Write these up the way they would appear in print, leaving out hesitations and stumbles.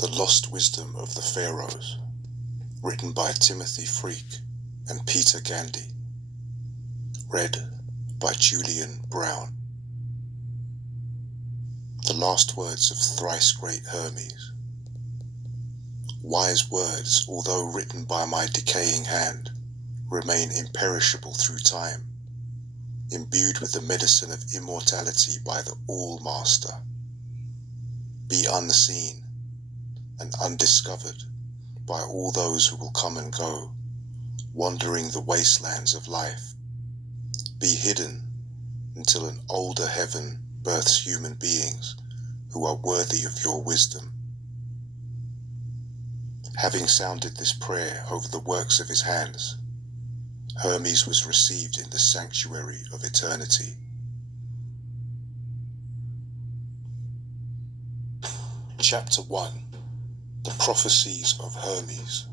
The Lost Wisdom of the Pharaohs, written by Timothy Freke and Peter Gandy, read by Julian Brown. The last words of thrice great Hermes. Wise words, although written by my decaying hand, remain imperishable through time, imbued with the medicine of immortality by the All-Master. Be unseen and undiscovered by all those who will come and go, wandering the wastelands of life. Be hidden until an older heaven births human beings who are worthy of your wisdom. Having sounded this prayer over the works of his hands, Hermes was received in the sanctuary of eternity. Chapter 1. The Prophecies of Hermes.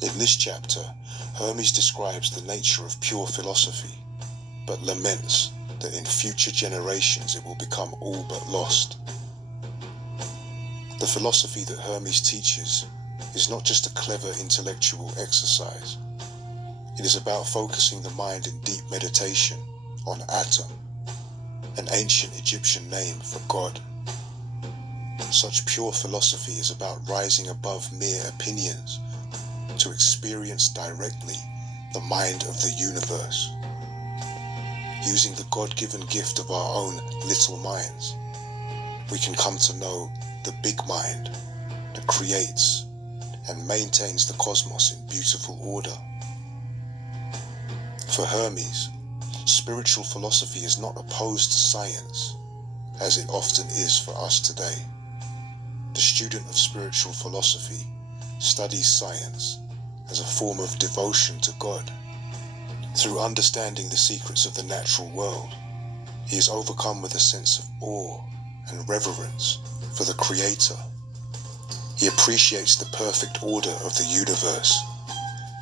In this chapter, Hermes describes the nature of pure philosophy, but laments that in future generations it will become all but lost. The philosophy that Hermes teaches is not just a clever intellectual exercise. It is about focusing the mind in deep meditation on Atum, an ancient Egyptian name for God. Such pure philosophy is about rising above mere opinions to experience directly the mind of the universe. Using the God-given gift of our own little minds, we can come to know the big mind that creates and maintains the cosmos in beautiful order. For Hermes, spiritual philosophy is not opposed to science, as it often is for us today. The student of spiritual philosophy studies science as a form of devotion to God. Through understanding the secrets of the natural world, he is overcome with a sense of awe and reverence for the Creator. He appreciates the perfect order of the universe,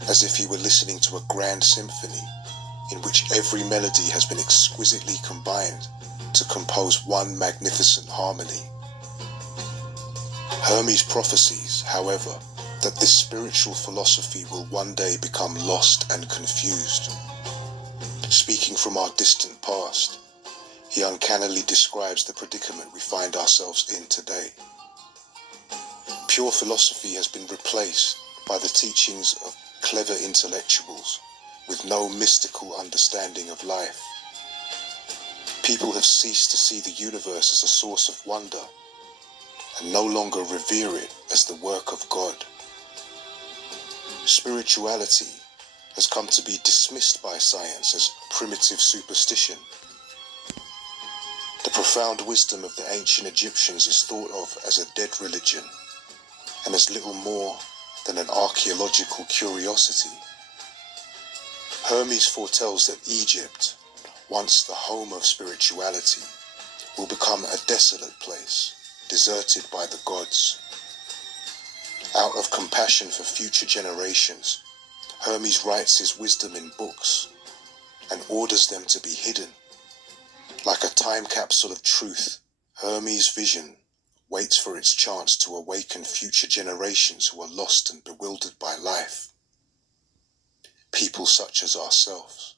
as if he were listening to a grand symphony in which every melody has been exquisitely combined to compose one magnificent harmony. Hermes prophesies, however, that this spiritual philosophy will one day become lost and confused. Speaking from our distant past, he uncannily describes the predicament we find ourselves in today. Pure philosophy has been replaced by the teachings of clever intellectuals with no mystical understanding of life. People have ceased to see the universe as a source of wonder and no longer revere it as the work of God. Spirituality has come to be dismissed by science as primitive superstition. The profound wisdom of the ancient Egyptians is thought of as a dead religion and as little more than an archaeological curiosity. Hermes foretells that Egypt, once the home of spirituality, will become a desolate place, deserted by the gods. Out of compassion for future generations, Hermes writes his wisdom in books and orders them to be hidden. Like a time capsule of truth, Hermes' vision waits for its chance to awaken future generations who are lost and bewildered by life. People such as ourselves.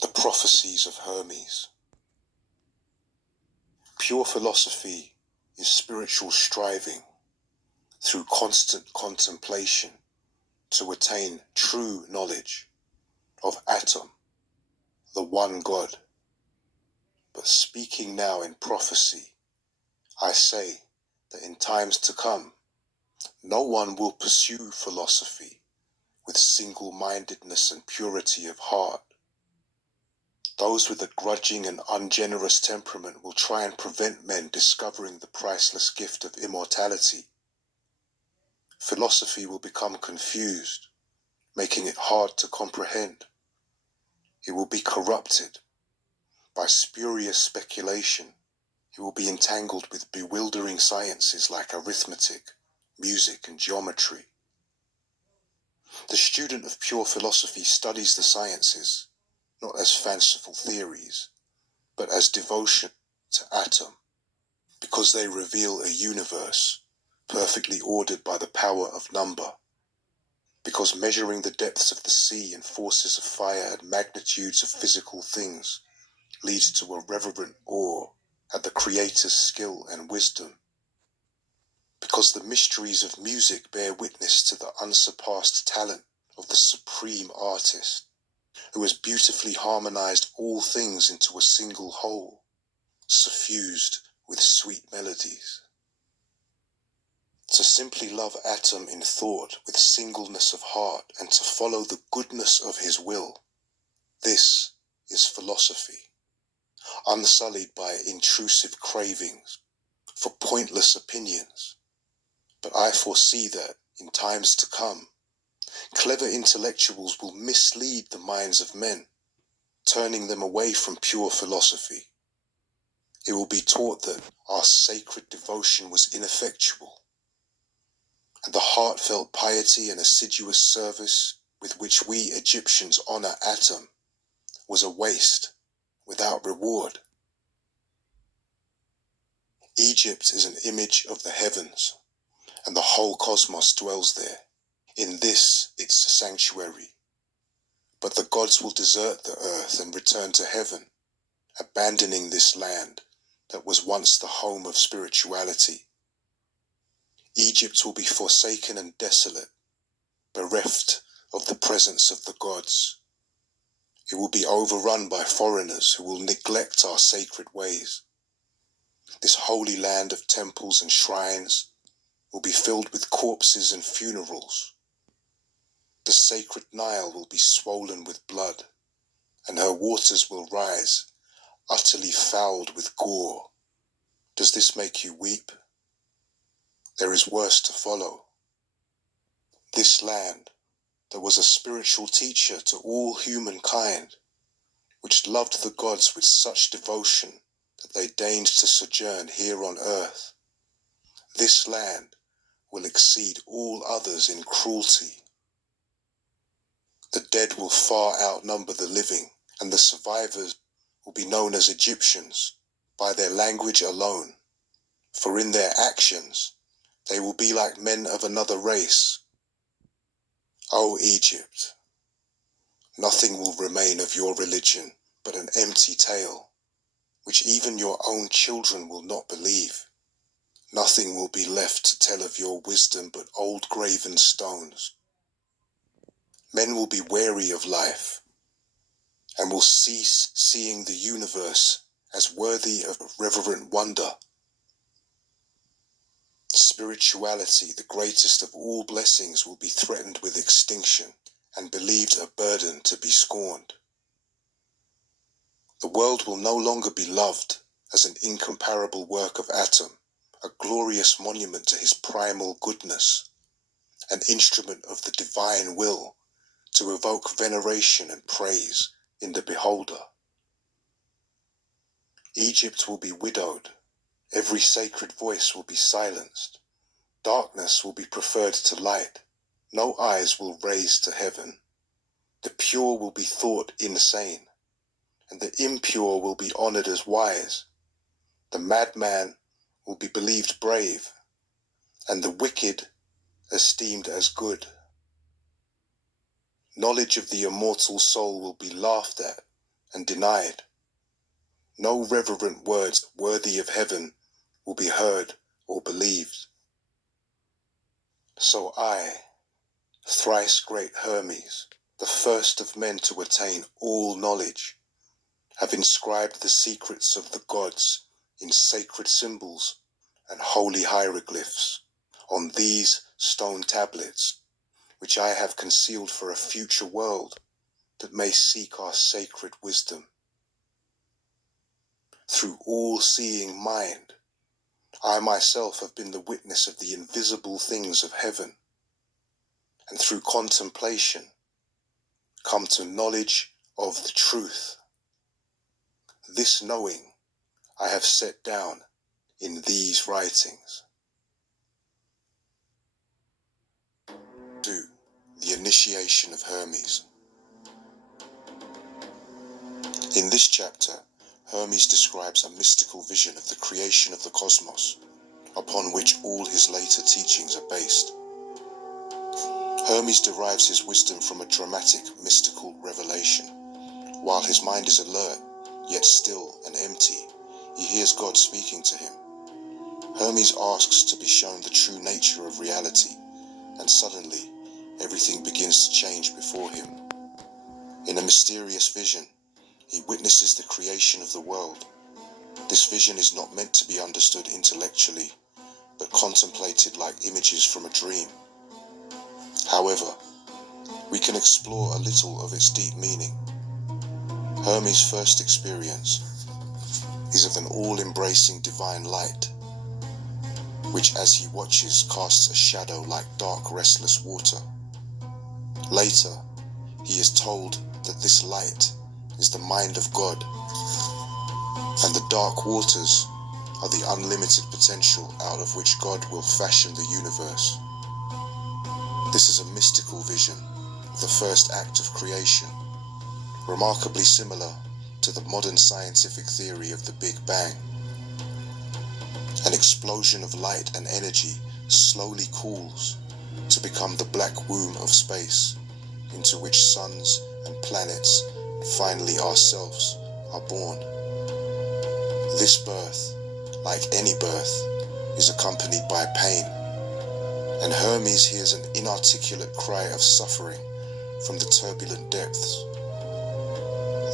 The Prophecies of Hermes. Pure philosophy is spiritual striving through constant contemplation to attain true knowledge of Atum, the one God. But speaking now in prophecy, I say that in times to come, no one will pursue philosophy with single-mindedness and purity of heart. Those with a grudging and ungenerous temperament will try and prevent men discovering the priceless gift of immortality. Philosophy will become confused, making it hard to comprehend. It will be corrupted by spurious speculation. It will be entangled with bewildering sciences like arithmetic, music, and geometry. The student of pure philosophy studies the sciences, not as fanciful theories, but as devotion to Atum, because they reveal a universe perfectly ordered by the power of number, because measuring the depths of the sea and forces of fire and magnitudes of physical things leads to a reverent awe at the Creator's skill and wisdom, because the mysteries of music bear witness to the unsurpassed talent of the supreme artist, who has beautifully harmonized all things into a single whole, suffused with sweet melodies. To simply love Atum in thought with singleness of heart and to follow the goodness of his will, this is philosophy, unsullied by intrusive cravings for pointless opinions. But I foresee that, in times to come, clever intellectuals will mislead the minds of men, turning them away from pure philosophy. It will be taught that our sacred devotion was ineffectual, and the heartfelt piety and assiduous service with which we Egyptians honor Atum was a waste without reward. Egypt is an image of the heavens, and the whole cosmos dwells there. In this its sanctuary. But the gods will desert the earth and return to heaven, abandoning this land that was once the home of spirituality. Egypt will be forsaken and desolate, bereft of the presence of the gods. It will be overrun by foreigners who will neglect our sacred ways. This holy land of temples and shrines will be filled with corpses and funerals. The sacred Nile will be swollen with blood, and her waters will rise, utterly fouled with gore. Does this make you weep? There is worse to follow. This land, that was a spiritual teacher to all humankind, which loved the gods with such devotion that they deigned to sojourn here on earth, this land will exceed all others in cruelty. The dead will far outnumber the living, and the survivors will be known as Egyptians by their language alone, for in their actions they will be like men of another race. O Egypt, nothing will remain of your religion but an empty tale, which even your own children will not believe. Nothing will be left to tell of your wisdom but old graven stones. Men will be weary of life, and will cease seeing the universe as worthy of reverent wonder. Spirituality, the greatest of all blessings, will be threatened with extinction and believed a burden to be scorned. The world will no longer be loved as an incomparable work of Atum, a glorious monument to his primal goodness, an instrument of the divine will to evoke veneration and praise in the beholder. Egypt will be widowed, every sacred voice will be silenced, darkness will be preferred to light, no eyes will raise to heaven, the pure will be thought insane, and the impure will be honored as wise, the madman will be believed brave, and the wicked esteemed as good. Knowledge of the immortal soul will be laughed at and denied. No reverent words worthy of heaven will be heard or believed. So I, thrice great Hermes, the first of men to attain all knowledge, have inscribed the secrets of the gods in sacred symbols and holy hieroglyphs on these stone tablets, which I have concealed for a future world that may seek our sacred wisdom. Through all-seeing mind, I myself have been the witness of the invisible things of heaven, and through contemplation come to knowledge of the truth. This knowing I have set down in these writings. 2. The initiation of Hermes. In this chapter, Hermes describes a mystical vision of the creation of the cosmos, upon which all his later teachings are based. Hermes derives his wisdom from a dramatic, mystical revelation. While his mind is alert, yet still and empty, he hears God speaking to him. Hermes asks to be shown the true nature of reality, and suddenly, everything begins to change before him. In a mysterious vision, he witnesses the creation of the world. This vision is not meant to be understood intellectually, but contemplated like images from a dream. However, we can explore a little of its deep meaning. Hermes' first experience is of an all-embracing divine light, which as he watches casts a shadow like dark, restless water. Later, he is told that this light is the mind of God, and the dark waters are the unlimited potential out of which God will fashion the universe. This is a mystical vision of the first act of creation, remarkably similar to the modern scientific theory of the Big Bang. An explosion of light and energy slowly cools to become the black womb of space, into which suns and planets, and finally ourselves, are born. This birth, like any birth, is accompanied by pain, and Hermes hears an inarticulate cry of suffering from the turbulent depths.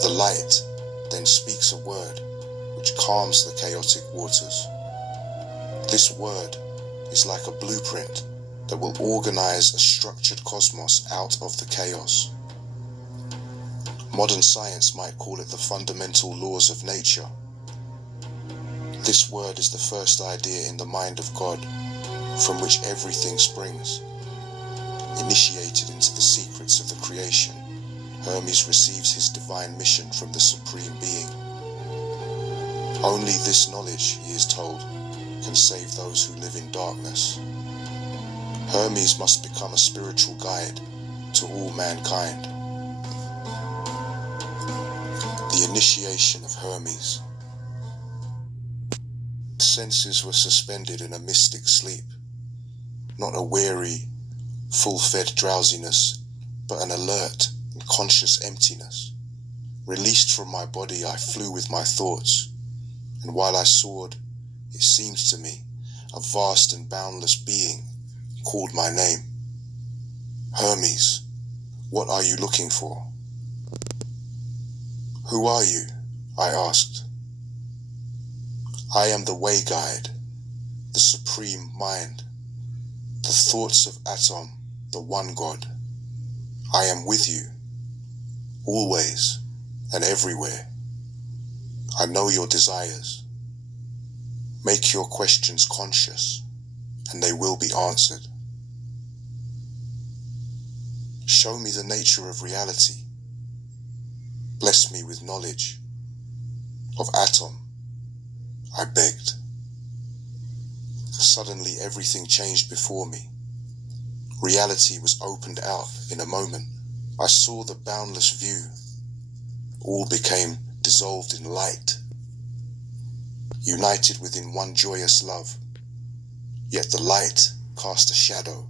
The light then speaks a word which calms the chaotic waters. This word is like a blueprint that will organize a structured cosmos out of the chaos. Modern science might call it the fundamental laws of nature. This word is the first idea in the mind of God, from which everything springs. Initiated into the secrets of the creation, Hermes receives his divine mission from the Supreme Being. Only this knowledge, he is told, can save those who live in darkness. Hermes must become a spiritual guide to all mankind. The initiation of Hermes. The senses were suspended in a mystic sleep, not a weary, full-fed drowsiness, but an alert and conscious emptiness. Released from my body, I flew with my thoughts, and while I soared, it seemed to me a vast and boundless being called my name. Hermes, what are you looking for? Who are you? I asked. I am the way guide, the supreme mind, the thoughts of Atum, the one God. I am with you, always and everywhere. I know your desires. Make your questions conscious, and they will be answered. Show me the nature of reality. Bless me with knowledge of Atum, I begged. Suddenly everything changed before me. Reality was opened out in a moment. I saw the boundless view. All became dissolved in light, united within one joyous love. Yet the light cast a shadow,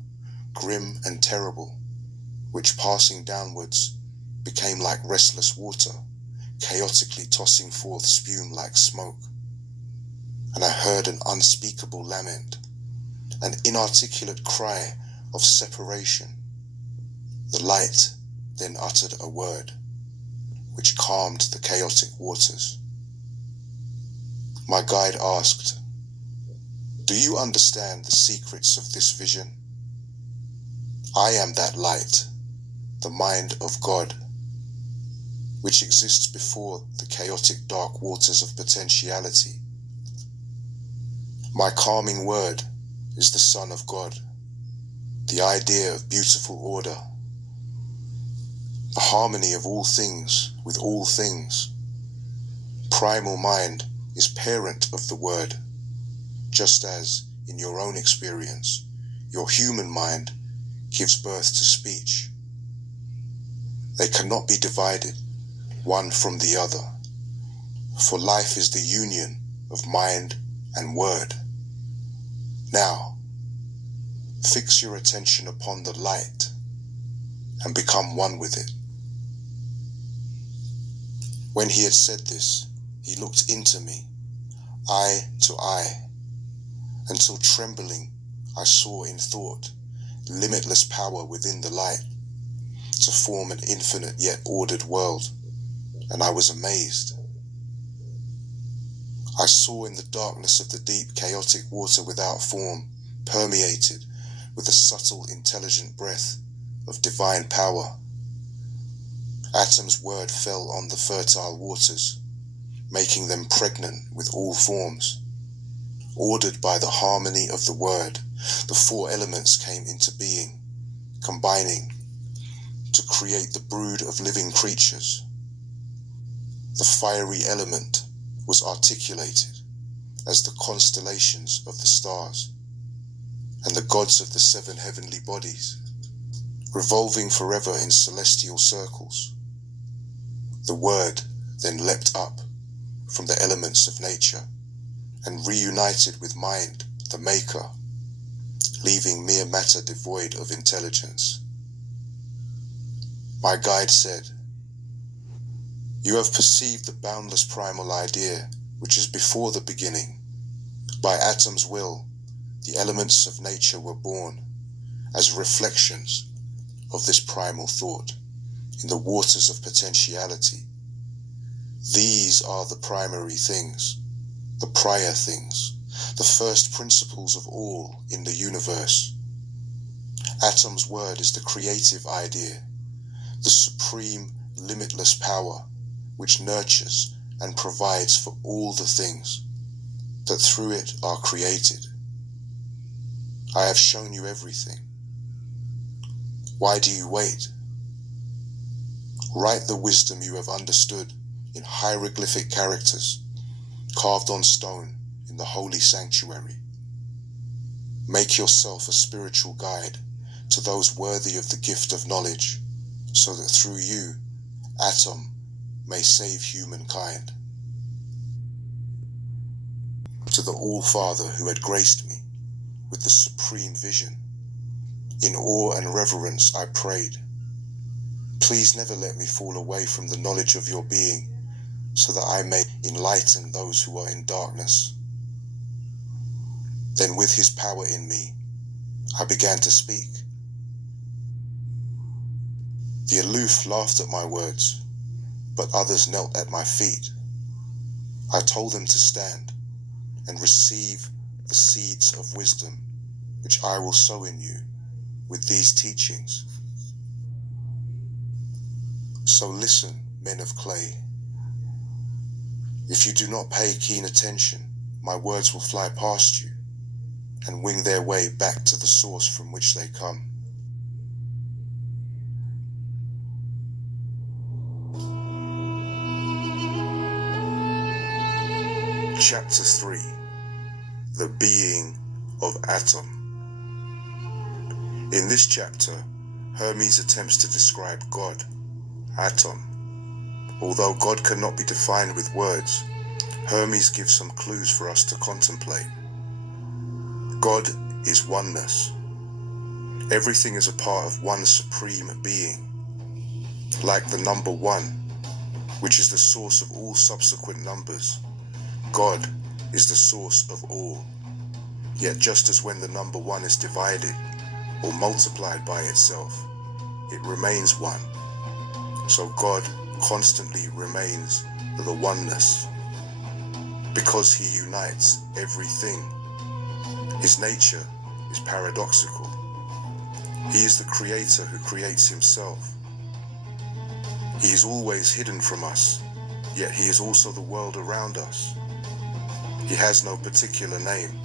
grim and terrible, which passing downwards became like restless water, chaotically tossing forth spume like smoke. And I heard an unspeakable lament, an inarticulate cry of separation. The light then uttered a word, which calmed the chaotic waters. My guide asked, "Do you understand the secrets of this vision? I am that light, the mind of God, which exists before the chaotic dark waters of potentiality. My calming word is the Son of God, the idea of beautiful order, the harmony of all things with all things. Primal mind is parent of the word, just as, in your own experience, your human mind gives birth to speech. They cannot be divided, one from the other. For life is the union of mind and word. Now, fix your attention upon the light and become one with it. When he had said this, he looked into me, eye to eye, until trembling I saw in thought limitless power within the light to form an infinite yet ordered world, and I was amazed. I saw in the darkness of the deep chaotic water without form, permeated with a subtle intelligent breath of divine power. Atum's word fell on the fertile waters, making them pregnant with all forms. Ordered by the harmony of the word, the four elements came into being, combining to create the brood of living creatures. The fiery element was articulated as the constellations of the stars and the gods of the seven heavenly bodies, revolving forever in celestial circles. The word then leapt up from the elements of nature and reunited with mind, the maker, leaving mere matter devoid of intelligence. My guide said, "You have perceived the boundless primal idea which is before the beginning. By Atum's will, the elements of nature were born as reflections of this primal thought in the waters of potentiality. These are the primary things, the prior things, the first principles of all in the universe. Atum's word is the creative idea, the supreme limitless power which nurtures and provides for all the things that through it are created. I have shown you everything. Why do you wait? Write the wisdom you have understood in hieroglyphic characters, carved on stone in the holy sanctuary. Make yourself a spiritual guide to those worthy of the gift of knowledge, so that through you, Atum may save humankind." To the All-Father who had graced me with the supreme vision, in awe and reverence I prayed, "Please never let me fall away from the knowledge of your being, so that I may enlighten those who are in darkness." Then with his power in me, I began to speak. The aloof laughed at my words, but others knelt at my feet. I told them to stand and receive the seeds of wisdom which I will sow in you with these teachings. So listen, men of clay. If you do not pay keen attention, my words will fly past you and wing their way back to the source from which they come. Chapter 3. The Being of Atum. In this chapter, Hermes attempts to describe God, Atum. Although God cannot be defined with words, Hermes gives some clues for us to contemplate. God is oneness. Everything is a part of one supreme being. Like the number 1, which is the source of all subsequent numbers, God is the source of all. Yet just as when the number 1 is divided or multiplied by itself, it remains 1. So God constantly remains the oneness. Because he unites everything, his nature is paradoxical. He is the creator who creates himself. He is always hidden from us, yet he is also the world around us. He has no particular name,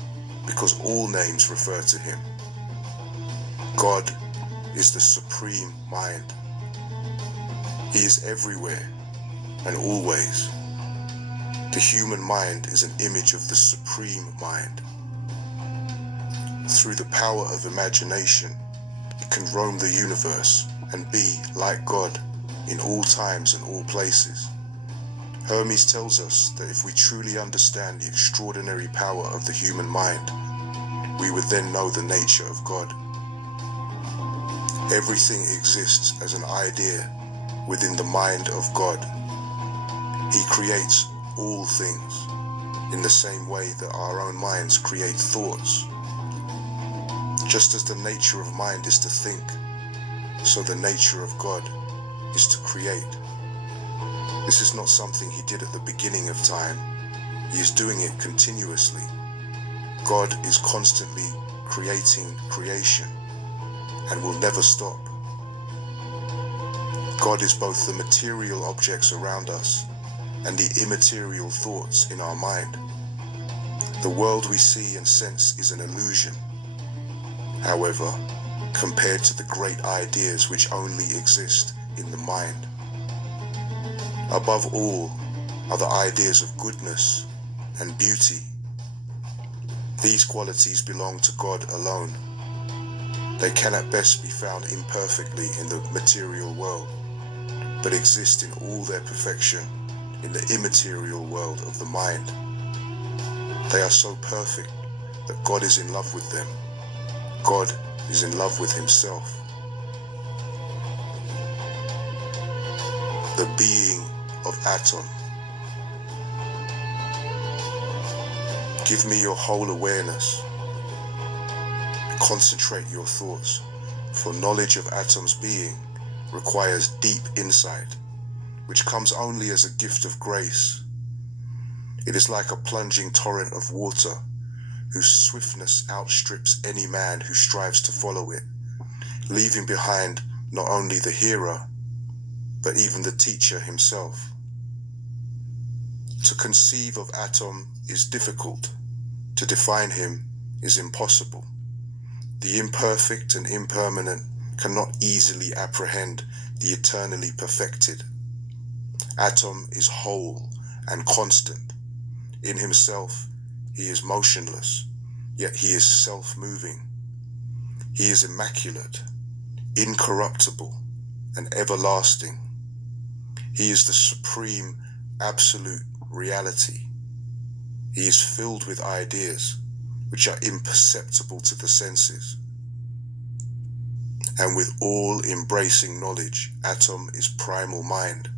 because all names refer to him. God is the supreme mind. He is everywhere and always. The human mind is an image of the supreme mind. Through the power of imagination, it can roam the universe and be like God in all times and all places. Hermes tells us that if we truly understand the extraordinary power of the human mind, we would then know the nature of God. Everything exists as an idea within the mind of God. He creates all things in the same way that our own minds create thoughts. Just as the nature of mind is to think, so the nature of God is to create. This is not something he did at the beginning of time. He is doing it continuously. God is constantly creating creation and will never stop. God is both the material objects around us and the immaterial thoughts in our mind. The world we see and sense is an illusion, however, compared to the great ideas which only exist in the mind. Above all are the ideas of goodness and beauty. These qualities belong to God alone. They can at best be found imperfectly in the material world, but exist in all their perfection in the immaterial world of the mind. They are so perfect that God is in love with them. God is in love with himself. The being of Atum. Give me your whole awareness. Concentrate your thoughts, for knowledge of Atum's being requires deep insight, which comes only as a gift of grace. It is like a plunging torrent of water, whose swiftness outstrips any man who strives to follow it, leaving behind not only the hearer, but even the teacher himself. To conceive of Atum is difficult. To define him is impossible. The imperfect and impermanent cannot easily apprehend the eternally perfected. Atum is whole and constant. In himself, he is motionless, yet he is self-moving. He is immaculate, incorruptible, and everlasting. He is the supreme, absolute reality. He is filled with ideas which are imperceptible to the senses. And with all-embracing knowledge, Atum is primal mind.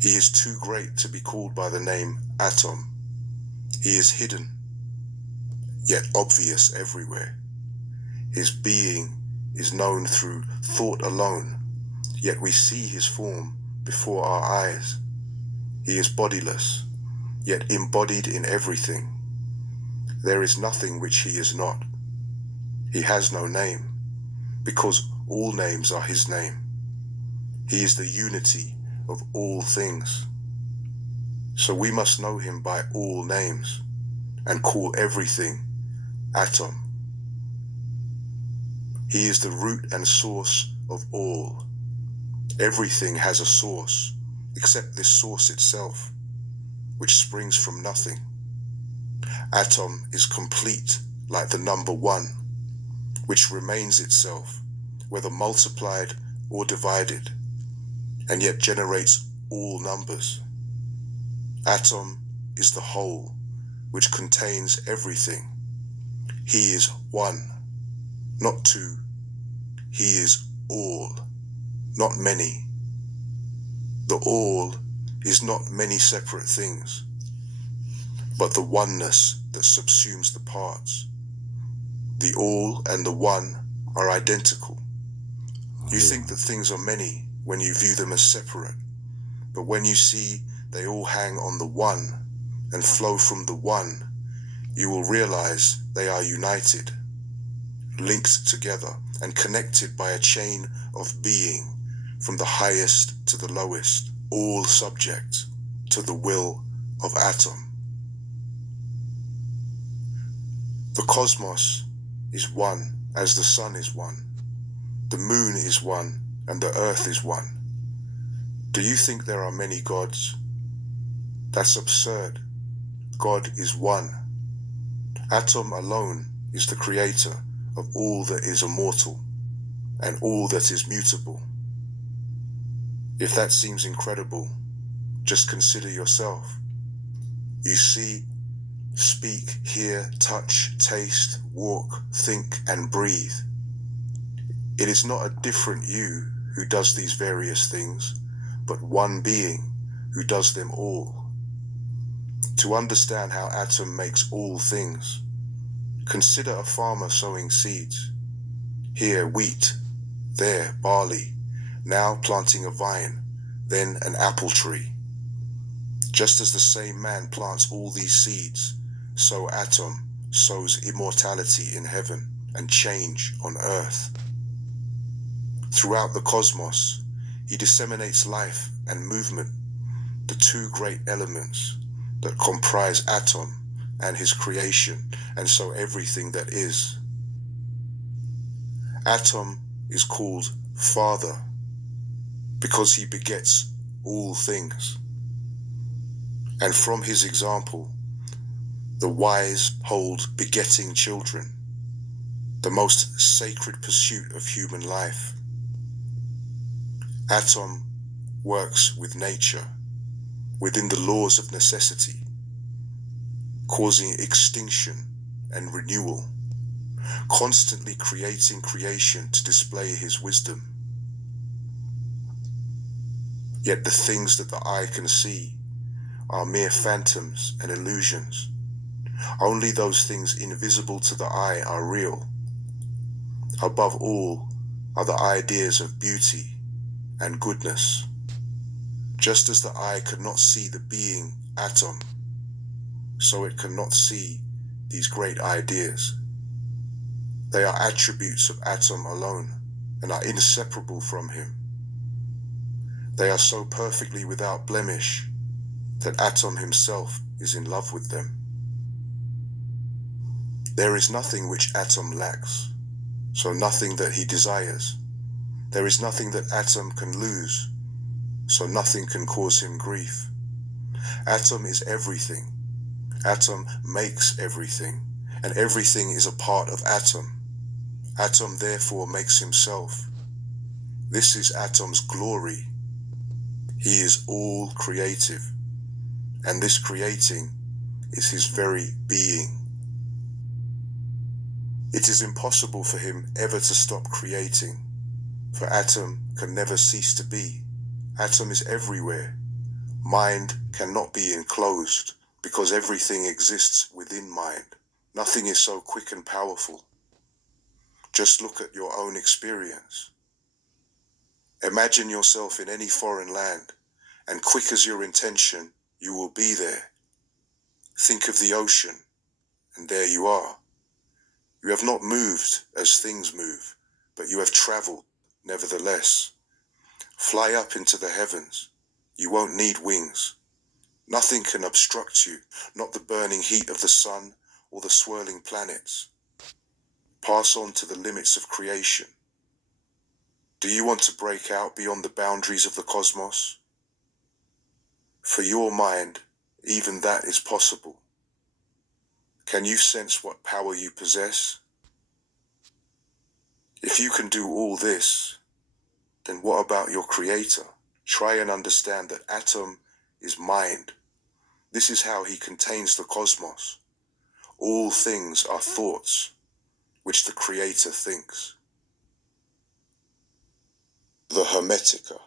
He is too great to be called by the name Atum. He is hidden, yet obvious everywhere. His being is known through thought alone, yet we see his form before our eyes. He is bodiless, yet embodied in everything. There is nothing which he is not. He has no name, because all names are his name. He is the unity of all things. So we must know him by all names and call everything Atum. He is the root and source of all. Everything has a source, except this source itself, which springs from nothing. Atum is complete like the number 1, which remains itself, whether multiplied or divided, and yet generates all numbers. Atum is the whole, which contains everything. He is 1, not 2. He is all, not many. The all is not many separate things, but the oneness that subsumes the parts. The all and the one are identical. You think that things are many when you view them as separate, but when you see they all hang on the one and flow from the one, you will realize they are united, linked together, and connected by a chain of being from the highest to the lowest, all subject to the will of Atum. The cosmos is one as the sun is one. The moon is one and the earth is one. Do you think there are many gods? That's absurd. God is one. Atum alone is the creator of all that is immortal and all that is mutable. If that seems incredible, Just consider yourself. You see, speak, hear, touch, taste, walk, think, and breathe. It is not a different you who does these various things, but one being who does them all. To understand how Atum makes all things, consider a farmer sowing seeds. Here wheat, there barley, now planting a vine, then an apple tree. Just as the same man plants all these seeds, so Atum sows immortality in heaven and change on earth. Throughout the cosmos, he disseminates life and movement, the two great elements that comprise Atum and his creation, and so everything that is. Atum is called Father because he begets all things. And from his example, the wise hold begetting children, the most sacred pursuit of human life. Atum works with nature, within the laws of necessity, causing extinction and renewal, constantly creating creation to display his wisdom. Yet the things that the eye can see are mere phantoms and illusions. Only those things invisible to the eye are real. Above all are the ideas of beauty and goodness. Just as the eye could not see the being Atum, so it cannot see these great ideas. They are attributes of Atum alone and are inseparable from him. They are so perfectly without blemish that Atum himself is in love with them. There is nothing which Atum lacks, so nothing that he desires. There is nothing that Atum can lose, so nothing can cause him grief. Atum is everything. Atum makes everything, and everything is a part of Atum. Atum therefore makes himself. This is Atum's glory. He is all creative, and this creating is his very being. It is impossible for him ever to stop creating, for Atum can never cease to be. Atum is everywhere. Mind cannot be enclosed, because everything exists within mind. Nothing is so quick and powerful. Just look at your own experience. Imagine yourself in any foreign land, and quick as your intention, you will be there. Think of the ocean, and there you are. You have not moved as things move, but you have traveled nevertheless. Fly up into the heavens. You won't need wings. Nothing can obstruct you, not the burning heat of the sun or the swirling planets. Pass on to the limits of creation. Do you want to break out beyond the boundaries of the cosmos? For your mind, even that is possible. Can you sense what power you possess? If you can do all this, then what about your creator? Try and understand that Atum is mind. This is how he contains the cosmos. All things are thoughts, which the creator thinks. The Hermetica.